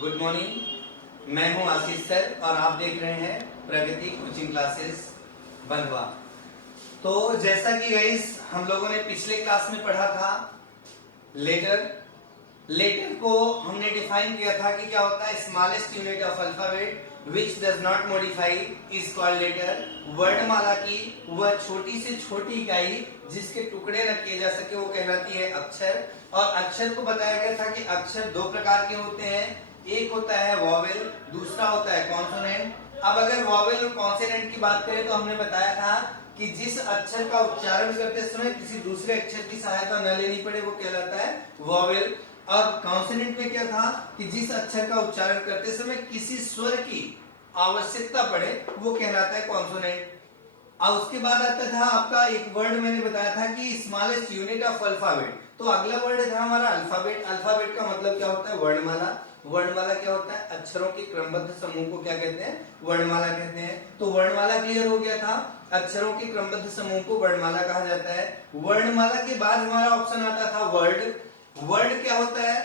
Good morning. मैं हूं आशीष sir और आप देख रहे हैं प्रगति कोचिंग क्लासेस बंधवा। तो जैसा कि गाइस हम लोगों ने पिछले क्लास में पढ़ा था, लेटर को हमने डिफाइन किया था कि क्या होता है। Smallest unit of alphabet which does not modify is called letter. वर्णमाला की वह छोटी से छोटी इकाई जिसके टुकड़े न किए जा सके वो कहलाती है अक्षर। और अक्षर को बताया गया था कि अक्षर दो प्रकार के होते हैं, एक होता है वॉवेल, दूसरा होता है कॉन्सोनेंट। अब अगर वॉवेल और कॉन्सोनेंट की बात करें तो हमने बताया था कि जिस अक्षर का उच्चारण करते समय किसी दूसरे अक्षर की सहायता न लेनी पड़े वो कहलाता है वॉवेल। और कॉन्सोनेंट में क्या था कि जिस अक्षर का उच्चारण करते समय किसी स्वर की आवश्यकता पड़े वो कहलाता है कॉन्सोनेंट। अब उसके बाद आता था आपका एक वर्ड मैंने बताया था कि स्मॉलेस्ट यूनिट ऑफ अल्फाबेट। तो अगला वर्ड था हमारा अल्फाबेट। अल्फाबेट का मतलब क्या होता है? वर्णमाला। वर्णमाला क्या होता है? अक्षरों के क्रमबद्ध समूह को क्या कहते हैं? वर्णमाला कहते हैं। तो वर्णमाला क्लियर हो गया था। अक्षरों के क्रमबद्ध समूह को वर्णमाला कहा जाता है। वर्णमाला के बाद हमारा ऑप्शन आता था वर्ड। वर्ड क्या होता है?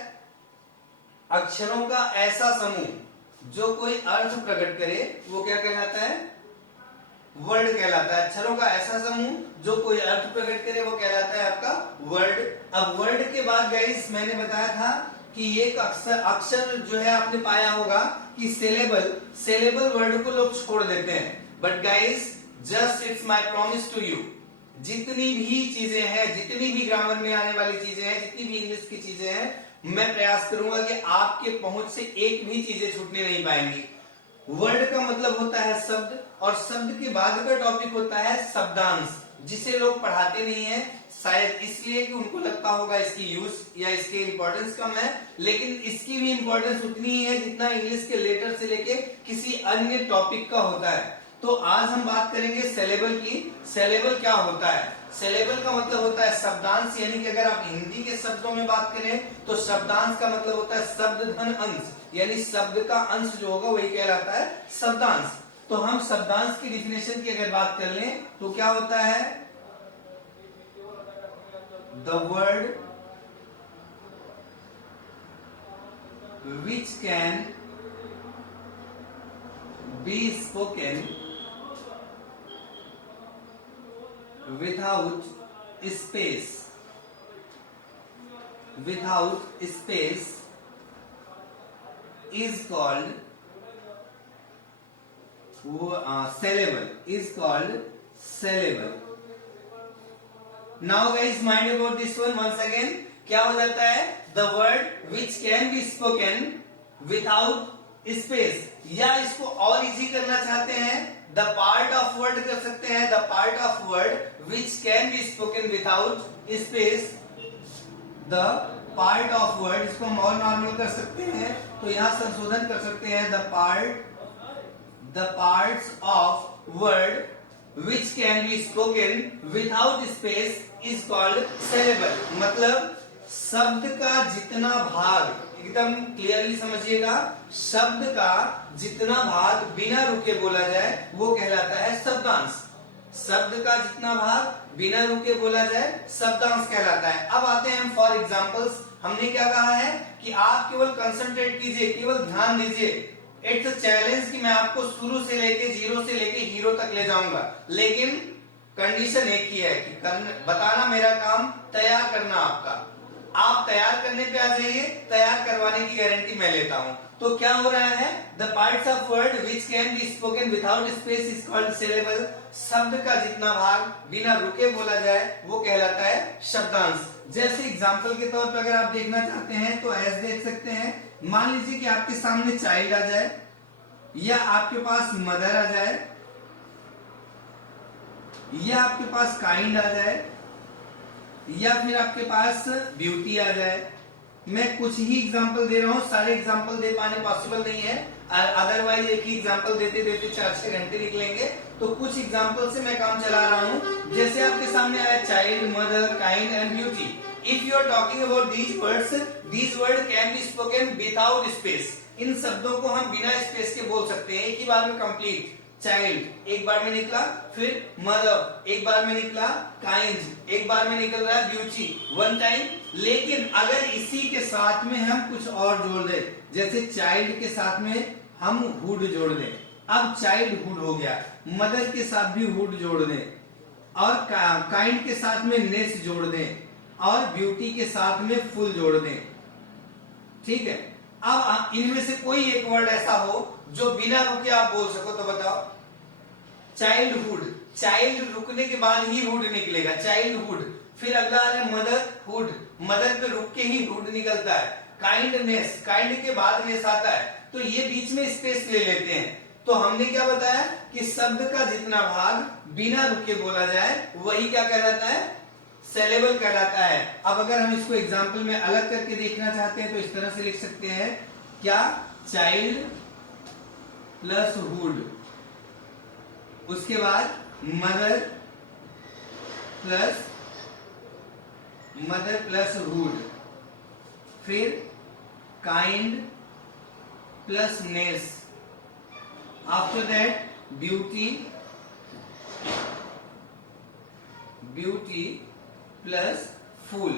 अक्षरों का ऐसा समूह जो कोई अर्थ प्रकट करे वो क्या कहलाता है? वर्ड कहलाता है। अक्षरों का ऐसा समूह जो कोई अर्थ प्रकट करे वो कहलाता है आपका वर्ड। अब वर्ड के बाद गाइस मैंने बताया था कि एक अक्षर जो है आपने पाया होगा कि सेलेबल वर्ड को लोग छोड़ देते हैं। But guys just it's my promise to you, जितनी भी चीजें हैं, जितनी भी ग्रामर में आने वाली चीजें हैं, जितनी भी इंग्लिश की चीजें हैं, मैं प्रयास करूंगा कि आपके पहुंच से एक भी चीजें छूटने नहीं पाएंगी। वर्ड का मतलब होता है शब्द, और शब्द के बाद का टॉपिक होता है शब्दांश, जिसे लोग पढ़ाते नहीं है, शायद इसलिए कि उनको लगता होगा इसकी यूज या इसकी इंपॉर्टेंस कम है। लेकिन इसकी भी इंपॉर्टेंस उतनी ही है जितना इंग्लिश के लेटर से लेके किसी अन्य टॉपिक का होता है। तो आज हम बात करेंगे सेलेबल की। सेलेबल क्या होता है? सेलेबल का मतलब होता है शब्दांश, यानी कि अगर आप हिंदी के शब्दों में बात करें तो शब्दांश का मतलब होता है शब्द धन अंश, यानी शब्द का अंश जो होगा वही कहलाता है शब्दांश। तो हम शब्दांश की डिफिनेशन की अगर बात कर लें तो क्या होता है? The word which can be spoken without space is called syllable. Now guys mind about this one once again. क्या हो जाता है? The word which can be spoken without space, या इसको और इजी करना चाहते हैं द पार्ट ऑफ वर्ड कर सकते हैं, the part of word which can be spoken without space. The part of word, इसको हम और नॉर्मल कर सकते हैं तो यहां संशोधन कर सकते हैं the parts of word which can be spoken without space is called syllable. मतलब शब्द का जितना भाग, एकदम क्लियरली समझिएगा, शब्द का जितना भाग बिना रुके बोला जाए वो कहलाता है शब्दांश। शब्द का जितना भाग बिना रुके बोला जाए शब्दांश कहलाता है। अब आते हैं हम फॉर एग्जांपल्स। हमने क्या कहा है कि आप केवल कंसंट्रेट कीजिए, केवल ध्यान दीजिए। इट्स चैलेंज कि मैं आपको शुरू से लेके जीरो से लेके हीरो तक ले जाऊंगा, लेकिन कंडीशन एक ही है कि बताना मेरा काम, तैयार करना आपका। आप तैयार करने पे आ जाइए, तैयार करवाने की गारंटी मैं लेता हूं। तो क्या हो रहा है? The parts of word which can be spoken without space is called syllable. शब्द का जितना भाग बिना रुके बोला जाए वो कहलाता है शब्दांश। जैसे एग्जांपल के तौर पर अगर आप देखना चाहते हैं तो ऐसे देख सकते हैं। मान लीजिए कि आपके सामने चाइल्ड आ जाए, या आपके पास मदर आ जाए, या आपके पास काइंड आ जाए, या फिर आपके पास ब्यूटी आ जाए। मैं कुछ ही एग्जांपल दे रहा हूं, सारे एग्जांपल दे पाने पॉसिबल नहीं है, अदरवाइज एक ही एग्जांपल देते देते 4-6 घंटे निकलेंगे। तो कुछ एग्जांपल से मैं काम चला रहा हूं। जैसे आपके सामने आया child, mother, kind and beauty. If you are talking about these word can be spoken without space. इन शब्दों को हम बिना स्पेस के बोल सकते हैं, एक ही बार में कंप्लीट। चाइल्ड एक बार में निकला, फिर मदर एक बार में निकला, काइंड एक बार में निकल रहा है, ब्यूटी वन टाइम, लेकिन अगर इसी के साथ में हम कुछ और जोड़ दें, जैसे चाइल्ड के साथ में हम हुड जोड़ दें, अब चाइल्ड हुड हो गया, मदर के साथ भी हुड जोड़ दें, और काइंड के साथ में नेस जोड़ दें, और ब्यूटी के साथ में फुल जोड़ दें, ठीक है। अब इनमें से कोई एक वर्ड ऐसा हो जो बिना रुके आप बोल सको, तो बताओ। चाइल्डहुड, चाइल्ड रुकने के बाद ही हुड निकलेगा, चाइल्डहुड। फिर अगला आ रहा है मदरहुड, मदर पे रुक के ही हुड निकलता है। काइंडनेस, काइंड के बाद नेस आता है, तो ये बीच में स्पेस ले लेते हैं। तो हमने क्या बताया कि शब्द का जितना भाग बिना रुके बोला जाए वही क्या कहलाता है, सेलेबल कहलाता है। अब अगर हम इसको एग्जाम्पल में अलग करके देखना चाहते हैं तो इस तरह से लिख सकते हैं, क्या, चाइल्ड प्लस हुड, उसके बाद मदर प्लस हुड, फिर kind plus ness, after that beauty plus full.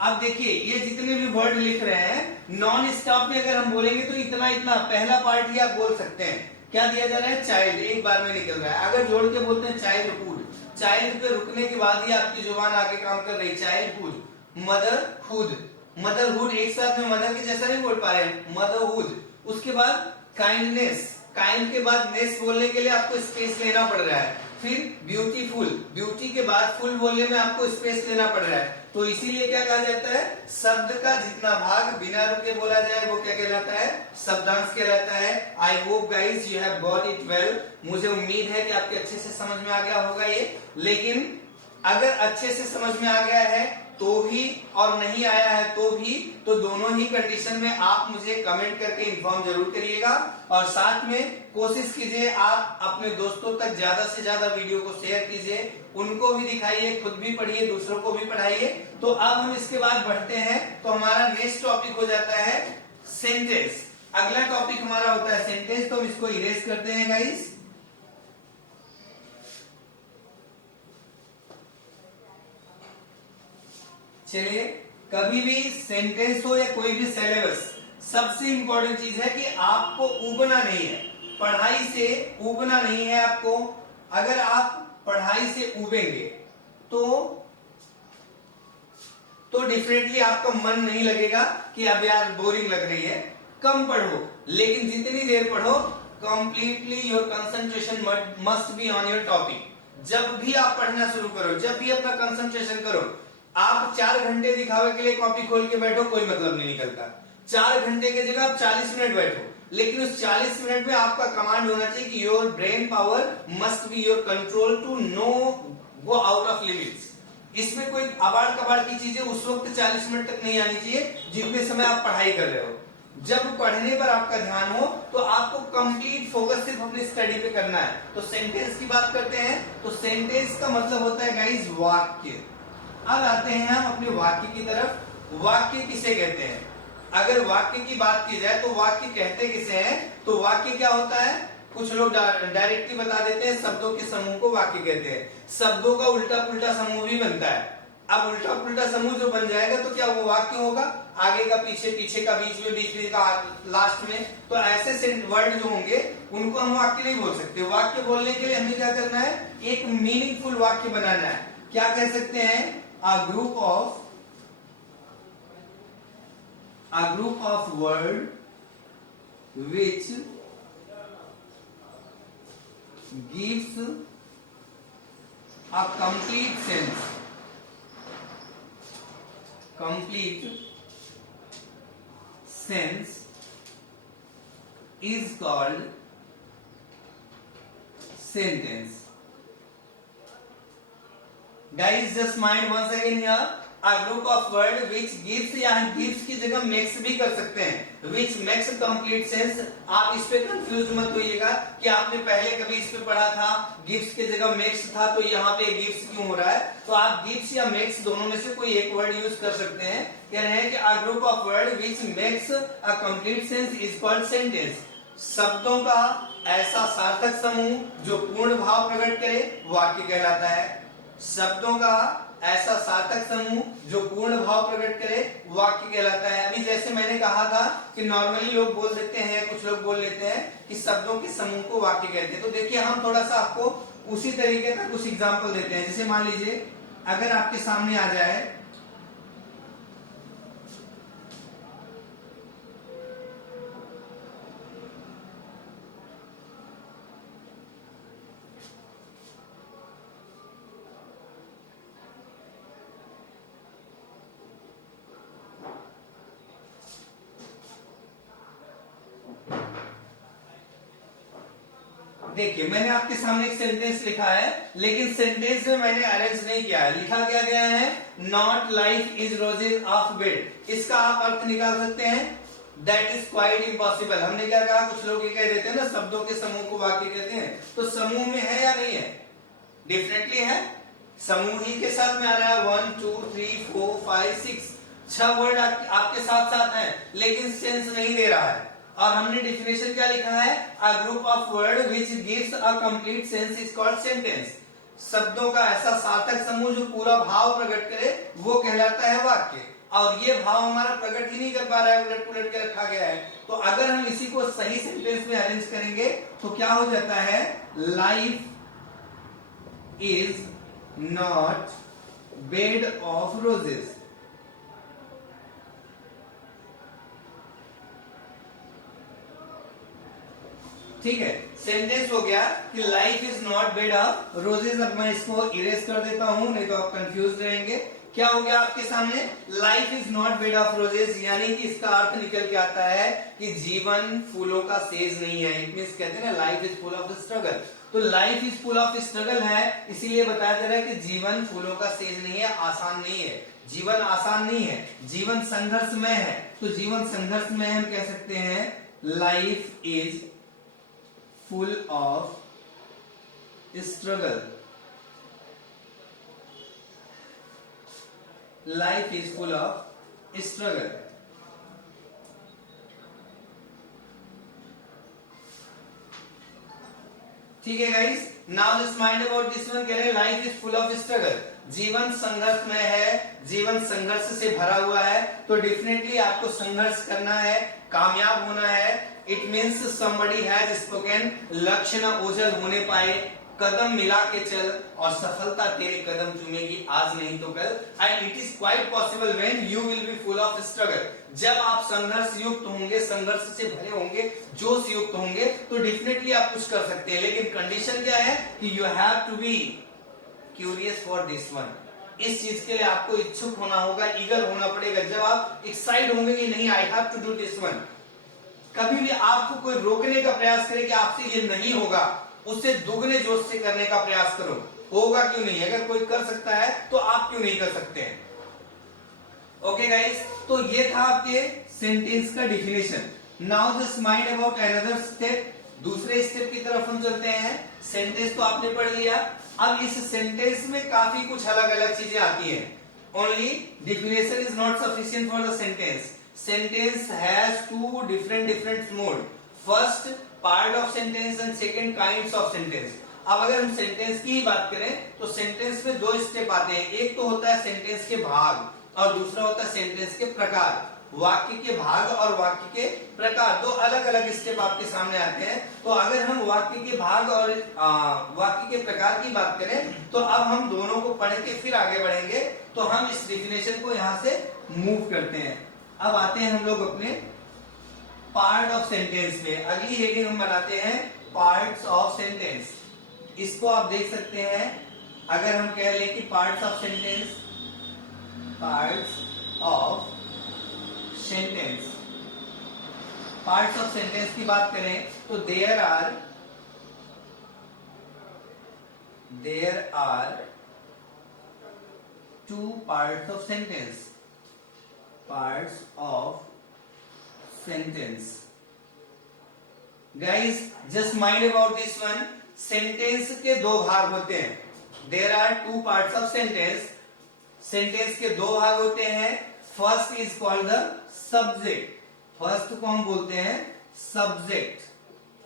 अब देखिए ये जितने भी वर्ड लिख रहे हैं नॉन स्टॉप में अगर हम बोलेंगे तो इतना इतना पहला पार्ट ही आप बोल सकते हैं। क्या दिया जा रहा है, चाइल्ड, एक बार में निकल रहा है। अगर जोड़ के बोलते हैं चाइल्डहुड, चाइल्ड पे रुकने के बाद ही आपकी जुबान आगे काम कर रही, चाइल्डहुड, मदरहुड एक साथ में मदर के जैसा नहीं बोल पा रहे, मदरहुड। उसके बाद काइंडनेस, काइंड के बाद नेस बोलने के लिए आपको स्पेस लेना पड़ रहा है। फिर ब्यूटीफुल, ब्यूटी के बाद फुल बोलने में आपको स्पेस लेना पड़ रहा है। तो इसीलिए क्या कहा जाता है, शब्द का जितना भाग बिना रुके बोला जाए वो क्या कहलाता है, शब्दांश कहलाता है। I hope guys you have got it well. मुझे उम्मीद है कि आपके अच्छे से समझ में आ गया होगा ये। लेकिन अगर अच्छे से समझ में आ गया है तो भी और नहीं आया है तो भी, तो दोनों ही कंडीशन में आप मुझे कमेंट करके इन्फॉर्म जरूर करिएगा। और साथ में कोशिश कीजिए आप अपने दोस्तों तक ज्यादा से ज्यादा वीडियो को शेयर कीजिए, उनको भी दिखाइए, खुद भी पढ़िए, दूसरों को भी पढ़ाइए। तो अब हम इसके बाद बढ़ते हैं, तो हमारा नेक्स्ट टॉपिक हो जाता है सेंटेंस। अगला टॉपिक हमारा होता है सेंटेंस, तो हम इसको इरेज करते हैं गाइस। चलिए, कभी भी सेंटेंस हो या कोई भी सिलेबस, सबसे इंपॉर्टेंट चीज है कि आपको उबना नहीं है, पढ़ाई से उबना नहीं है आपको। अगर आप पढ़ाई से उबेंगे तो डेफिनेटली आपका मन नहीं लगेगा कि अब यार बोरिंग लग रही है। कम पढ़ो, लेकिन जितनी देर पढ़ो completely your concentration must be on your topic. जब भी आप पढ़ना शुरू करो, जब भी अपना कंसंट्रेशन करो, आप 4 घंटे दिखावे के लिए कॉपी खोल के बैठो, कोई मतलब नहीं निकलता। 4 घंटे की जगह आप 40 मिनट बैठो, लेकिन उस 40 मिनट में आपका कमांड होना चाहिए कि your brain power must be your control to no go out of limits. इसमें कोई अबाड़ कबाड़ की चीजें उस वक्त 40 मिनट तक नहीं आनी चाहिए जितने समय आप पढ़ाई कर रहे हो। जब पढ़ने पर आपका ध्यान हो तो आपको कंप्लीट फोकस सिर्फ अपनी स्टडी पे करना है। तो सेंटेंस की बात करते हैं, तो सेंटेंस का मतलब होता है गाइस वाक्य। अब आते हैं हम अपने वाक्य की तरफ। वाक्य किसे कहते हैं? अगर वाक्य की बात की जाए तो वाक्य कहते किसे हैं? तो वाक्य क्या होता है, कुछ लोग डायरेक्टली बता देते हैं, शब्दों के समूह को वाक्य कहते हैं। शब्दों का उल्टा पुल्टा समूह भी बनता है। अब उल्टा पुल्टा समूह जो बन जाएगा तो क्या वो वाक्य होगा? आगे का पीछे, पीछे का बीच में, बीच में का लास्ट में। तो ऐसे वर्ड जो होंगे उनको हम वाक्य नहीं बोल सकते। वाक्य बोलने के लिए हमें क्या करना है, एक मीनिंगफुल वाक्य बनाना है। क्या कह सकते हैं? A group of word which gives a complete sense is called sentence. Guys, just mind once again here, a group of word which gives, या gives की जगह makes भी कर सकते हैं, which makes complete sense। आप इस पे कंफ्यूज मत होइएगा कि आपने पहले कभी इस पे पढ़ा था gives की जगह makes था, तो यहाँ पे gives क्यों हो रहा है। तो आप gives या makes दोनों में से कोई एक वर्ड यूज कर सकते हैं। कह रहे हैं कि a group of word which makes a complete sense is called sentence। शब्दों का ऐसा सार्थक समूह जो पूर्ण भाव प्रकट करे वाक्य कहलाता है। शब्दों का ऐसा सार्थक समूह जो पूर्ण भाव प्रकट करे वाक्य कहलाता है। अभी जैसे मैंने कहा था कि नॉर्मली लोग बोल देते हैं, कुछ लोग बोल लेते हैं कि शब्दों के समूह को वाक्य कहते हैं। तो देखिए हम थोड़ा सा आपको उसी तरीके का कुछ एग्जाम्पल देते हैं। जैसे मान लीजिए अगर आपके सामने आ जाए देखिए मैंने आपके सामने एक सेंटेंस लिखा है, लेकिन सेंटेंस में मैंने अरेंज नहीं किया है। लिखा क्या गया है, not life is roses of bed. इसका आप अर्थ निकाल सकते हैं, दैट इज क्वाइट इम्पॉसिबल। हमने क्या कहा, कुछ लोग ये कह देते हैं ना शब्दों के समूह को वाक्य कहते हैं, तो समूह में है या नहीं है, डेफिनेटली है। समूह ही के साथ में आ रहा है 1 2 3 4 5 6 छह वर्ड आपके साथ साथ हैं, लेकिन सेंस नहीं दे रहा है। और हमने डेफिनेशन क्या लिखा है, a group of word which gives a complete sense is called sentence. शब्दों का ऐसा सार्थक समूह जो पूरा भाव प्रकट करे वो कहलाता है वाक्य। और ये भाव हमारा प्रकट ही नहीं कर पा रहा है, उलट पुलट के रखा गया है। तो अगर हम इसी को सही सेंटेंस में अरेंज करेंगे तो क्या हो जाता है, life is not bed of roses. ठीक है, सेंटेंस हो गया कि life is not bed of roses. अब मैं इसको इरेज कर देता हूं, नहीं तो आप कंफ्यूज रहेंगे। क्या हो गया आपके सामने, life is not bed of roses, यानी कि इसका अर्थ निकल के आता है कि जीवन फूलों का सेज नहीं है। इट मींस कहते हैं ना life is full of struggle. तो life is full of struggle है, इसीलिए बताया जा रहा है कि जीवन फूलों का सेज नहीं है, आसान नहीं है। जीवन आसान नहीं है, जीवन संघर्षमय है। तो जीवन संघर्षमय हम कह सकते हैं life is full of struggle. Life is full of struggle. ठीक है guys, now just mind about this one. कह रहे हैं life is full of struggle, जीवन संघर्ष में है, जीवन संघर्ष से भरा हुआ है। तो डेफिनेटली आपको संघर्ष करना है, कामयाब होना है। It means somebody has spoken, लक्ष्य न ओझल होने पाए, कदम मिला के चल और सफलता तेरे कदम चूमेगी आज नहीं तो कल। And it is quite possible when you will be full of struggle. जब आप संघर्ष युक्त होंगे, संघर्ष से भरे होंगे, जोश युक्त होंगे, तो डेफिनेटली आप कुछ कर सकते हैं। लेकिन कंडीशन क्या है कि you have to be curious for this one. इस चीज के लिए आपको इच्छुक होना होगा, ईगर होना पड़ेगा। जब आप एक्साइट होंगे कि नहीं I have to do this one, कभी भी आपको कोई रोकने का प्रयास करे कि आपसे ये नहीं होगा, उससे दुगने जोश से करने का प्रयास करो। होगा क्यों नहीं, अगर कोई कर सकता है तो आप क्यों नहीं कर सकते हैं। ओके गाइस, तो ये था आपके सेंटेंस का definition. Now just mind about another step. दूसरे स्टेप की तरफ हम चलते हैं। सेंटेंस तो आपने पढ़ लिया, अब इस सेंटेंस में काफी कुछ अलग अलग चीजें आती हैं। Only definition is not sufficient for the sentence. Sentence has two different mode. First part of sentence and second kinds of sentence. अब अगर हम सेंटेंस की ही बात करें तो सेंटेंस में दो स्टेप आते हैं। एक तो होता है सेंटेंस के भाग और दूसरा होता है सेंटेंस के प्रकार। वाक्य के भाग और वाक्य के प्रकार, दो अलग अलग स्टेप आपके सामने आते हैं। तो अगर हम वाक्य के भाग और वाक्य के प्रकार की बात करें तो अब हम दोनों को पढ़ के फिर आगे बढ़ेंगे। तो हम इस डिफिनेशन को यहां से मूव करते हैं। अब आते हैं हम लोग अपने पार्ट ऑफ सेंटेंस में। अगली हेडिंग हम बनाते हैं पार्ट्स ऑफ सेंटेंस। इसको आप देख सकते हैं, अगर हम कह लें कि parts of sentence, parts of sentence, parts of sentence की बात करें तो there are two parts of sentence. Parts of sentence. Guys, just mind about this one. Sentence के दो भाग होते हैं। There are two parts of sentence. Sentence के दो भाग होते हैं। First is called the subject. First को हम बोलते हैं subject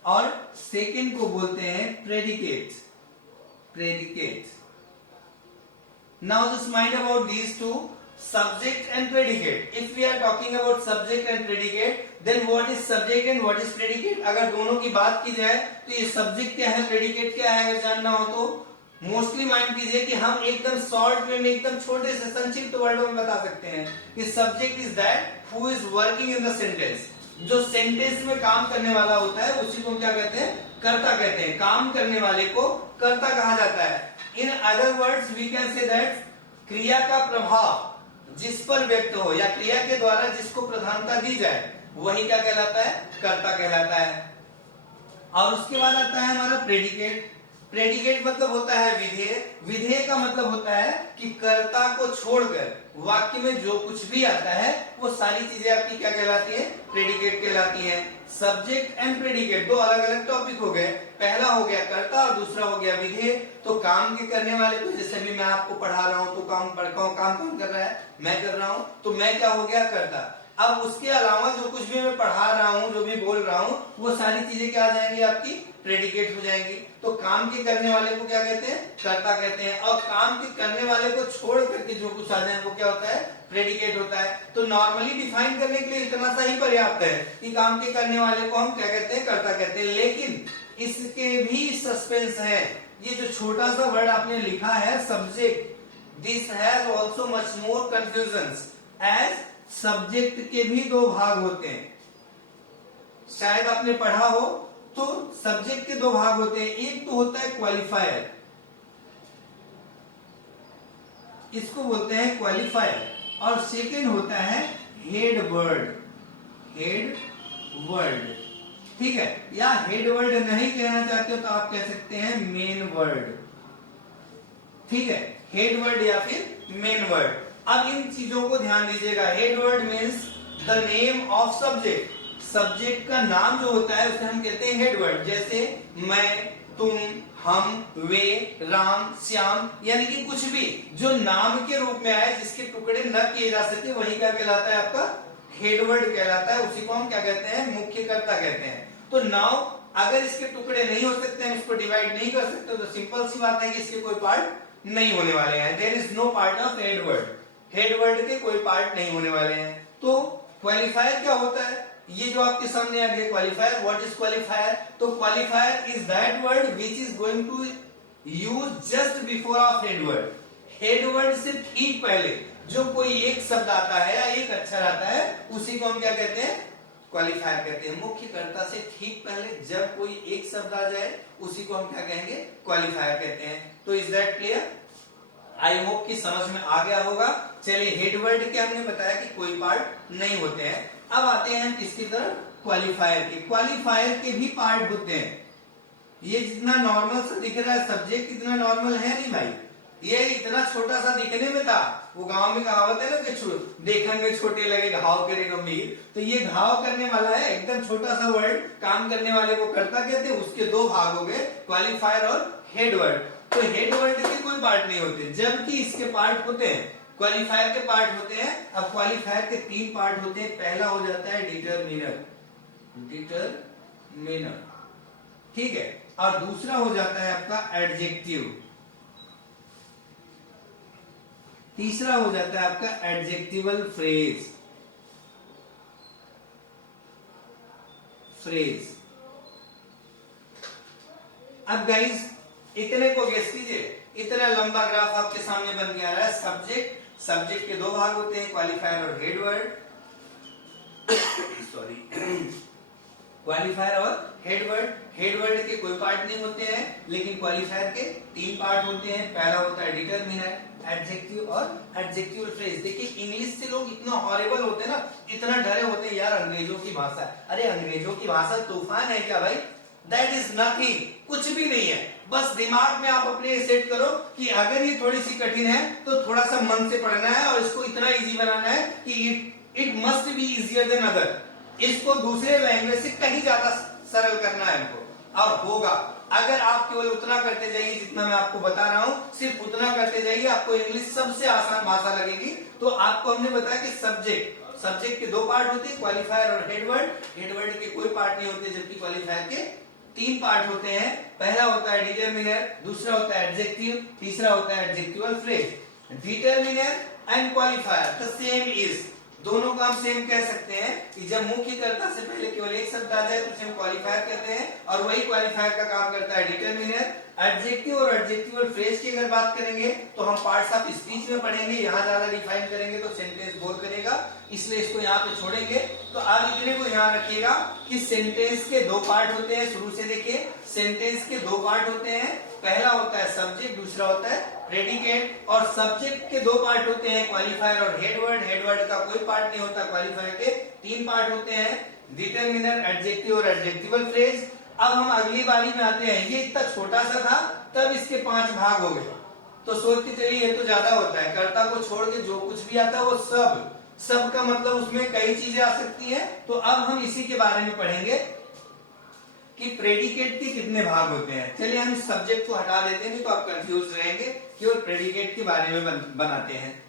और second को बोलते हैं predicate. Predicate. Now just mind about these two, subject and predicate. If we are talking about subject and predicate, then what is subject and what is predicate? अगर दोनों की बात की जाए तो ये subject क्या है, predicate क्या है, अगर जानना हो तो मोस्टली माइंड कीजिए कि हम एकदम शॉर्ट में एकदम छोटे से संक्षिप्त वर्डों में बता सकते हैं कि subject is that who is working in the sentence. जो सेंटेंस में काम करने वाला होता है उसी को हम क्या कहते हैं, कर्ता कहते हैं। काम करने वाले को कर्ता कहा जाता है। In other words we can say that क्रिया का प्रभाव जिस पर व्यक्त हो या क्रिया के द्वारा जिसको प्रधानता दी जाए वही क्या कहलाता है, कर्ता कहलाता है। और उसके बाद आता है हमारा प्रेडिकेट। प्रेडिकेट मतलब होता है विधेय। विधेय का मतलब होता है कि कर्ता को छोड़कर वाक्य में जो कुछ भी आता है वो सारी चीजें आपकी क्या कहलाती है, प्रेडिकेट कहलाती है। सब्जेक्ट एंड प्रेडिकेट दो अलग अलग टॉपिक हो गए। पहला हो गया कर्ता और दूसरा हो गया विधेय। तो काम के करने वाले को, जैसे भी मैं आपको पढ़ा रहा हूं तो काम कौन कर रहा है, मैं कर रहा हूं, तो मैं क्या हो गया, कर्ता। अब उसके अलावा जो कुछ भी मैं पढ़ा रहा हूं, जो भी बोल रहा हूं, वो सारी चीजें क्या आ जाएंगी, आपकी प्रेडिकेट हो जाएंगी। तो काम के करने वाले को क्या कहते हैं, कर्ता कहते हैं। और काम के करने वाले को छोड़ करके जो कुछ आ जाए वो क्या होता है, प्रेडिकेट होता है। तो नॉर्मली डिफाइन करने के लिए इतना सा ही पर्याप्त है कि काम के करने वाले को हम क्या कहते हैं, कर्ता कहते हैं। लेकिन इसके भी सस्पेंस है। ये जो छोटा सा वर्ड आपने लिखा है subject, this has also much more confusion as subject के भी दो भाग होते हैं। शायद आपने पढ़ा हो तो सब्जेक्ट के दो भाग होते हैं। एक तो होता है क्वालिफायर, इसको बोलते हैं क्वालिफायर, और सेकंड होता है हेड वर्ड। हेड वर्ड, ठीक है, या हेड वर्ड नहीं कहना चाहते हो तो आप कह सकते हैं मेन वर्ड, ठीक है, हेड वर्ड या फिर मेन वर्ड। अब इन चीजों को ध्यान दीजिएगा। Head word means the name of subject. Subject का नाम जो होता है उसे हम कहते हैं हेड वर्ड। जैसे मैं, तुम, हम, वे, राम, श्याम, यानी कि कुछ भी जो नाम के रूप में आए, जिसके टुकड़े न किए जा सके, वही क्या कहलाता है, आपका हेड वर्ड कहलाता है। उसी को हम क्या कहते हैं, मुख्य कर्ता कहते हैं। तो नाउ अगर इसके टुकड़े नहीं हो सकते हैं, इसको डिवाइड नहीं कर सकते, तो सिंपल सी बात है कि इसके कोई पार्ट नहीं होने वाले हैं। There is no part of head word. Head word के कोई पार्ट नहीं होने वाले हैं। तो क्वालिफायर क्या होता है, ये जो आपके सामने आ गया क्वालिफायर। What is qualifier? तो qualifier is that word which is going to use just before of head word. Head word से ठीक पहले जो कोई एक शब्द आता है या एक अक्षर आता है, उसी को हम क्या कहते हैं, क्वालिफायर कहते हैं। मुख्य कर्ता से ठीक पहले जब कोई एक शब्द आ जाए, उसी को हम क्या कहेंगे, क्वालिफायर कहते हैं। तो is that clear? I hope कि समझ में आ गया होगा। चलिए, हेड वर्ड के हमने बताया कि कोई पार्ट नहीं होते हैं। अब आते हैं किसकी तरफ, क्वालिफायर के। क्वालिफायर के भी पार्ट होते हैं। ये जितना नॉर्मल सा दिख रहा है सब्जेक्ट, इतना नॉर्मल है नहीं भाई। ये इतना छोटा सा दिखने में था। वो गांव में कहावत है ना कि देखने में छोटे लगे घाव करे गंभीर। तो ये घाव करने वाला है, एकदम छोटा सा वर्ड। काम करने वाले को कर्ता कहते हैं। उसके दो भाग हो गए, क्वालिफायर और हेड वर्ड। तो हेड वर्ड के कोई पार्ट नहीं होते, जबकि इसके पार्ट होते हैं। क्वालिफायर के पार्ट होते हैं। अब क्वालिफायर के तीन पार्ट होते हैं। पहला हो जाता है डिटरमिनर, डिटरमिनर, ठीक है, और दूसरा हो जाता है आपका एडजेक्टिव, तीसरा हो जाता है आपका एडजेक्टिवल फ्रेज, फ्रेज। अब गाइस इतने को गेस कीजिए, इतना लंबा ग्राफ आपके सामने बन के आ रहा है। सब्जेक्ट, सब्जेक्ट के दो भाग होते हैं, क्वालिफायर और हेड वर्ड, सॉरी, क्वालिफायर और हेड वर्ड। हेड वर्ड के कोई पार्ट नहीं होते हैं, लेकिन क्वालिफायर के तीन पार्ट होते हैं। पहला होता है डिटरमिनर, एडजेक्टिव और एडजेक्टिवल फ्रेज। देखिए इंग्लिश से लोग इतना हॉरिबल होते हैं ना, इतना डरे होते हैं, यार अंग्रेजों की भाषा। अरे अंग्रेजों की भाषा तूफान है क्या भाई? दैट इज नथिंग, कुछ भी नहीं है। बस दिमाग में आप अपने सेट करो कि अगर ये थोड़ी सी कठिन है तो थोड़ा सा मन से पढ़ना है और इसको इतना इजी बनाना है कि it must be easier than other. इसको दूसरे लैंग्वेज से कहीं ज्यादा सरल करना है हमको, और होगा। अगर आप केवल उतना करते जाइए जितना मैं आपको बता रहा हूं, सिर्फ उतना करते जाइए, आपको इंग्लिश सबसे आसान भाषा लगेगी। तो आपको हमने बताया कि सब्जेक्ट के दो पार्ट होते हैं, क्वालिफायर और हेड वर्ड। हेड वर्ड के कोई पार्ट नहीं होते, जबकि क्वालिफायर के तीन पार्ट होते हैं। पहला होता है डिटरमिनर, दूसरा होता है एडजेक्टिव, तीसरा होता है adjectival phrase. Determiner and qualifier the same is, दोनों का हम सेम कह सकते हैं कि जब मुख्य कर्ता से पहले केवल एक शब्द आ जाए तो उसे हम क्वालिफायर कहते हैं, और वही क्वालिफायर का काम करता है डिटरमिनर। एडजेक्टिव और एडजेक्टिवल फ्रेज की अगर बात करेंगे तो हम पार्ट्स ऑफ स्पीच में पढ़ेंगे, यहां ज्यादा डिफाइन करेंगे तो सेंटेंस बोर करेगा, इसलिए इसको यहाँ पे छोड़ेंगे। तो आप इतने को ध्यान रखिएगा कि सेंटेंस के दो पार्ट होते हैं। शुरू से देखिए, सेंटेंस के दो पार्ट होते हैं, पहला होता है सब्जेक्ट, दूसरा होता है प्रेडिकेट। और सब्जेक्ट के दो पार्ट होते हैं, क्वालिफायर और हेडवर्ड। हेडवर्ड का कोई पार्ट नहीं होता, क्वालिफायर के तीन पार्ट होते हैं, डिटरमिनर, एडजेक्टिव और एडजेक्टिवल फ्रेज। अब हम अगली बारी में आते हैं, ये इतना छोटा सा था तब इसके 5 भाग हो गए, तो सोच के चलिए ये तो ज्यादा होता है। कर्ता को छोड़ के जो कुछ भी आता है वो सब का मतलब उसमें कई चीजें आ सकती हैं। तो अब हम इसी के बारे में पढ़ेंगे कि प्रेडिकेट के कितने भाग होते हैं। चलिए हम सब्जेक्ट को हटा देते हैं, नहीं तो आप कंफ्यूज रहेंगे, केवल प्रेडिकेट के बारे में बनाते हैं।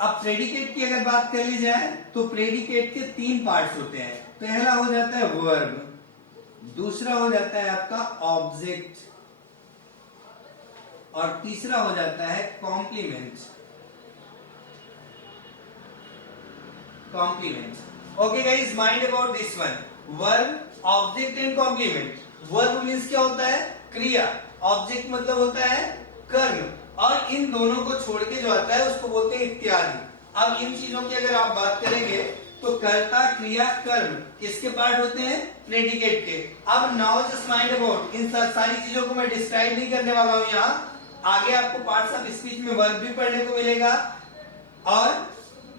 अब प्रेडिकेट की अगर बात कर ली जाए तो प्रेडिकेट के 3 पार्ट्स होते हैं। पहला हो जाता है वर्ब, दूसरा हो जाता है आपका ऑब्जेक्ट, और तीसरा हो जाता है complement. Okay guys, mind about this one, verb, object and complement. Verb means क्या होता है? क्रिया। ऑब्जेक्ट मतलब होता है कर्म, और इन दोनों को छोड़ के जो आता है उसको बोलते हैं इत्यादि। अब इन चीजों की अगर आप बात करेंगे तो कर्ता, क्रिया, कर्म किसके पार्ट होते हैं? प्रेडिकेट के। अब नाउ जस्ट माइंड अबाउट, इन सारी चीजों को मैं डिस्क्राइब नहीं करने वाला हूं यहाँ, आगे आपको पार्ट्स ऑफ स्पीच में वर्ब भी पढ़ने को मिलेगा, और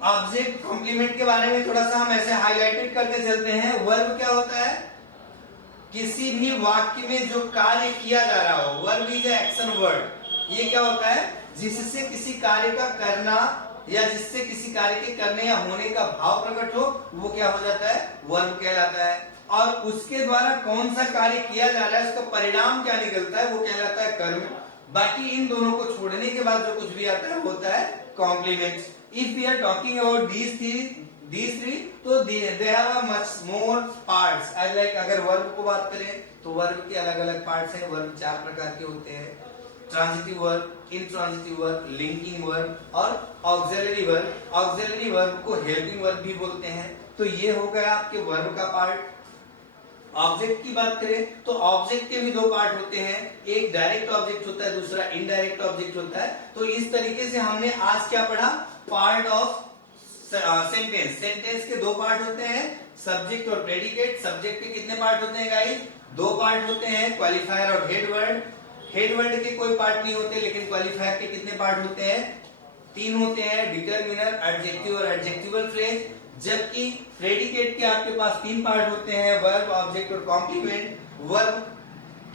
ऑब्जेक्ट, कॉम्प्लीमेंट के बारे में थोड़ा सा हम ऐसे हाईलाइटेड करके चलते हैं। वर्ब क्या होता है? किसी भी वाक्य में जो कार्य किया जा रहा हो, वर्ब इज एक्शन वर्ड। ये क्या होता है? जिससे किसी कार्य का करना या जिससे किसी कार्य के करने या होने का भाव प्रकट हो, वो क्या हो जाता है? वर्ब कहलाता है। और उसके द्वारा कौन सा कार्य किया जा रहा है, उसका परिणाम क्या निकलता है, वो कहलाता है कर्म। बाकी इन दोनों को छोड़ने के बाद जो कुछ भी आता है होता है complement. If we are talking about these three, तो they have a much more parts. Like अगर वर्ब को बात करें तो वर्ब के अलग अलग पार्ट्स हैं। वर्ब 4 प्रकार के होते हैं, transitive verb, intransitive verb, linking verb और ऑक्सिलरी वर्ब। ऑक्सिलरी वर्ब को हेल्पिंग वर्ब भी बोलते हैं। तो ये हो गया आपके वर्ब का पार्ट। ऑब्जेक्ट की बात करें तो ऑब्जेक्ट के भी 2 पार्ट होते हैं, एक डायरेक्ट ऑब्जेक्ट होता है, दूसरा इनडायरेक्ट ऑब्जेक्ट होता है। तो इस तरीके से हमने आज क्या पढ़ा? Part of sentence. सेंटेंस के 2 पार्ट होते हैं, सब्जेक्ट और प्रेडिकेट। सब्जेक्ट के कितने पार्ट होते हैं गाइस? 2 पार्ट होते हैं, क्वालिफायर और हेडवर्ड। हेडवर्ड के कोई पार्ट नहीं होते, लेकिन क्वालिफायर के कितने पार्ट होते हैं? 3 होते हैं, डिटरमिनर, एडजेक्टिव और एडजेक्टिवल फ्रेज। जबकि प्रेडिकेट के आपके पास 3 पार्ट होते हैं, वर्ब, ऑब्जेक्ट और कॉम्प्लीमेंट। वर्ब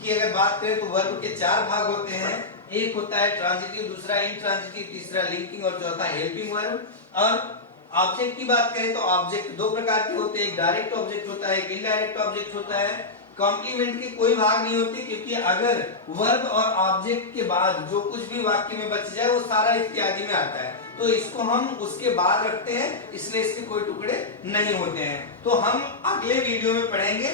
की अगर बात करें तो वर्ब के 4 भाग होते हैं, एक होता है ट्रांजिटिव, दूसरा इंट्रांजिटिव, तीसरा लिंकिंग और चौथा हेल्पिंग वर्ब। और ऑब्जेक्ट की बात करें तो ऑब्जेक्ट 2 प्रकार के होते हैं, एक डायरेक्ट ऑब्जेक्ट होता है, एक इनडायरेक्ट ऑब्जेक्ट होता है। कॉम्प्लीमेंट के कोई भाग नहीं होते, क्योंकि अगर वर्ब और ऑब्जेक्ट के बाद जो कुछ भी वाक्य में बच जाए वो सारा इत्यादि में आता है, तो इसको हम उसके बाद रखते हैं, इसलिए इसके कोई टुकड़े नहीं होते हैं। तो हम अगले वीडियो में पढ़ेंगे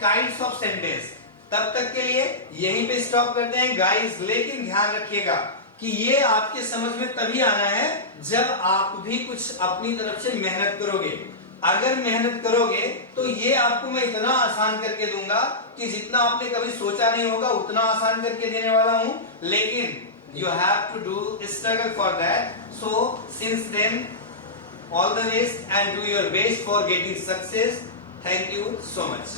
काइंड्स ऑफ सेंटेंस। तब तक के लिए यहीं पे स्टॉप करते हैं गाइस। लेकिन ध्यान रखिएगा कि ये आपके समझ में तभी आना है जब आप भी कुछ अपनी तरफ से मेहनत करोगे। अगर मेहनत करोगे तो ये आपको मैं इतना आसान करके दूंगा कि जितना आपने कभी सोचा नहीं होगा उतना आसान करके देने वाला हूं। लेकिन you have to do struggle for that. So since then all the best and do your best for getting success. Thank you so much.